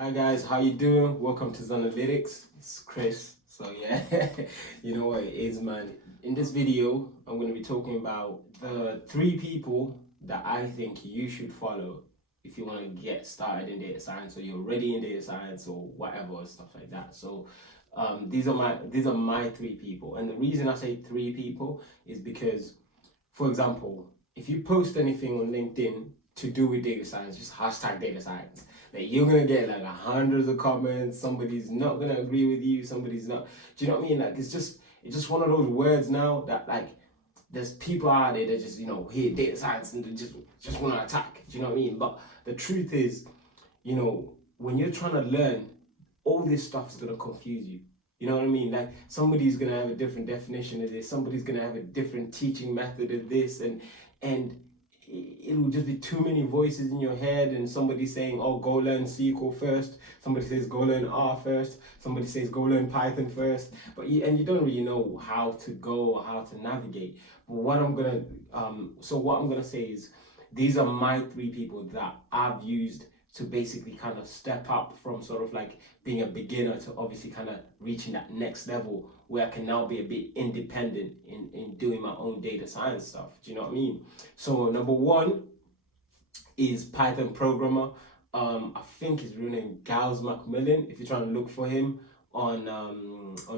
Hi guys, how you doing? Welcome to Zanalytics. It's Chris. So yeah, you know what it is, man. In this video, I'm going to be talking about the 3 people that I think you should follow if you want to get started in data science, or you're already in data science, or whatever stuff like that. So these are my 3 people, and the reason I say 3 people is because, for example, if you post anything on LinkedIn to do with data science, just hashtag data science, like you're gonna get like hundreds of comments. Somebody's not gonna agree with you. Somebody's not. Do you know what I mean? Like it's just one of those words now that, like, there's people out there that just hear data science and they just want to attack. Do you know what I mean? But the truth is, when you're trying to learn, all this stuff is gonna confuse you. You know what I mean? Like, somebody's gonna have a different definition of this. Somebody's gonna have a different teaching method of this, and it will just be too many voices in your head. And somebody saying, "Oh, go learn SQL first." Somebody says, "Go learn R first." Somebody says, "Go learn Python first." You don't really know how to go or how to navigate. But what I'm gonna say is, these are my 3 people that I've used to basically kind of step up from sort of like being a beginner to obviously kind of reaching that next level where I can now be a bit independent in doing my own data science stuff. Do you know what I mean? So number 1 is Python programmer. I think his real name Gavin Macmillan. If you're trying to look for him on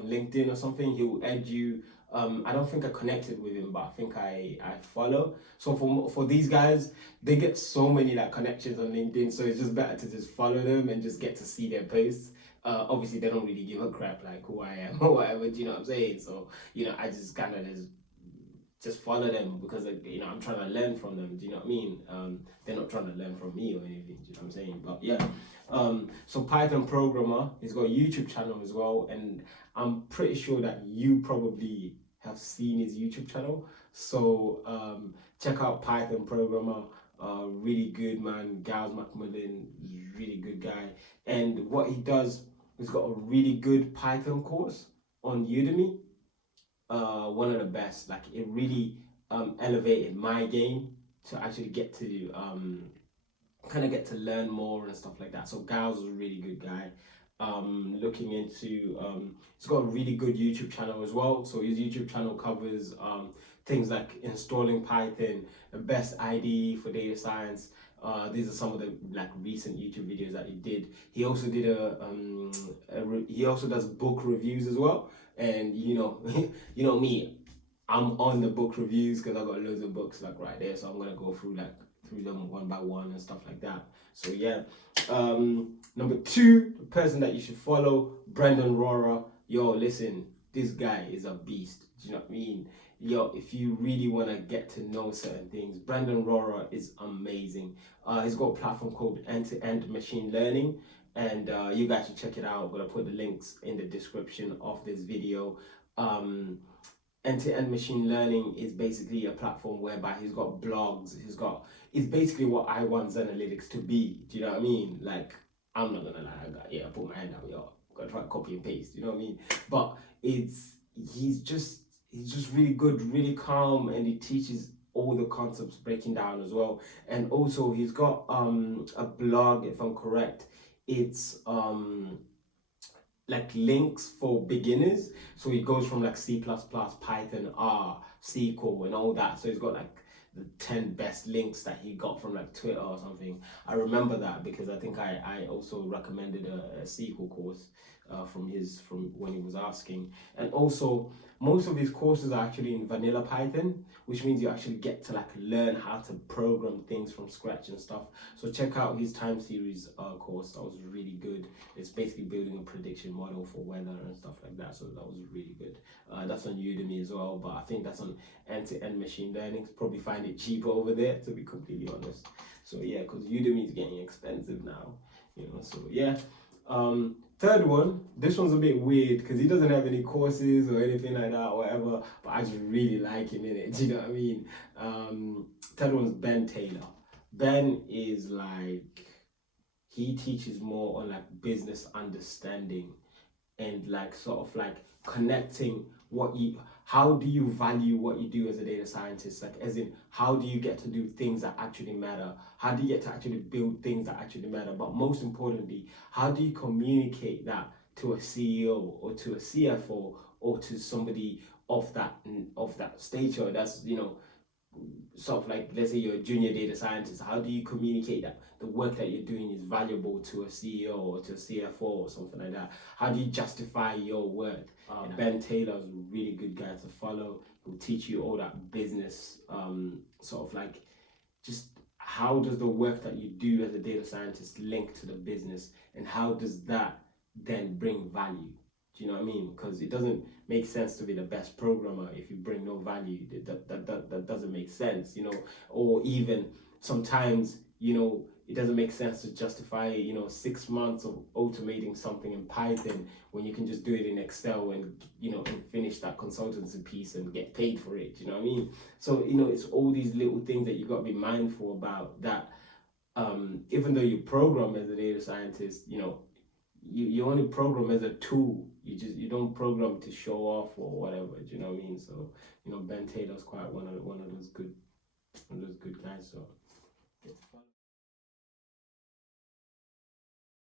LinkedIn or something, he will add you. I don't think I connected with him, but I think I follow. So for these guys, they get so many like connections on LinkedIn, so it's just better to just follow them and just get to see their posts. Obviously, they don't really give a crap like who I am or whatever. Do you know what I'm saying? So I just kind of just follow them because, like, I'm trying to learn from them. Do you know what I mean? They're not trying to learn from me or anything. Do you know what I'm saying? But yeah. So Python programmer, he's got a YouTube channel as well, and I'm pretty sure that you probably have seen his YouTube channel. So check out Python programmer. Really good man. Gavin Macmillan, really good guy. And what he does, he's got a really good Python course on Udemy. One of the best. Like, it really elevated my game to actually get to kind of get to learn more and stuff like that. So Giles is a really good guy. Looking into he's got a really good YouTube channel as well. So his YouTube channel covers things like installing Python, the best IDE for data science. These are some of the like recent YouTube videos that he did. He also did he also does book reviews as well. And you know me, I'm on the book reviews because I got loads of books like right there. So I'm gonna go through them one by one and stuff like that. So yeah. Number 2, the person that you should follow, Brendan Rora. Yo, listen, this guy is a beast. Do you know what I mean? Yo, if you really want to get to know certain things, Brendan Rora is amazing. He's got a platform called End-to-End Machine Learning, and you guys should check it out. I'm gonna put the links in the description of this video. End-to-End Machine Learning is basically a platform whereby he's got blogs. It's basically what I want Zanalytics to be. Do you know what I mean? Like, I'm not gonna lie, I put my hand out, I'm gonna try to copy and paste. You know what I mean? But he's just really good, really calm, and he teaches all the concepts breaking down as well. And also he's got a blog, if I'm correct. It's like links for beginners. So it goes from like C++, Python, R, SQL, and all that. So he's got like the 10 best links that he got from like Twitter or something. I remember that because I think I also recommended a SQL course from when he was asking. And also, most of his courses are actually in vanilla Python, which means you actually get to like learn how to program things from scratch and stuff. So check out his time series course. That was really good. It's basically building a prediction model for weather and stuff like that. So that was really good. That's on Udemy as well, but I think that's on End-to-End Machine Learning. Probably find it cheaper over there, to be completely honest. So yeah, because Udemy is getting expensive now, So yeah. Third one, this one's a bit weird because he doesn't have any courses or anything like that or whatever, but I just really like him in it. Do you know what I mean? Third one's Ben Taylor. Ben is like, he teaches more on like business understanding and like sort of like connecting how do you value what you do as a data scientist? Like, as in, how do you get to do things that actually matter? How do you get to actually build things that actually matter? But most importantly, how do you communicate that to a CEO or to a CFO or to somebody of that stature? That's, you know, sort of like, let's say you're a junior data scientist. How do you communicate that the work that you're doing is valuable to a CEO or to a CFO or something like that? How do you justify your work? Ben Taylor's a really good guy to follow. He'll teach you all that business, sort of like, just how does the work that you do as a data scientist link to the business, and how does that then bring value? Do you know what I mean? Because it doesn't make sense to be the best programmer if you bring no value. That doesn't make sense, you know. Or even sometimes, you know, it doesn't make sense to justify, you know, 6 months of automating something in Python when you can just do it in Excel and, you know, and finish that consultancy piece and get paid for it. You know what I mean? So, you know, it's all these little things that you got to be mindful about, that even though you program as a data scientist, you know, you only program as a tool. You don't program to show off or whatever. Do you know what I mean? So, you know, Ben Taylor's quite one of those good guys. So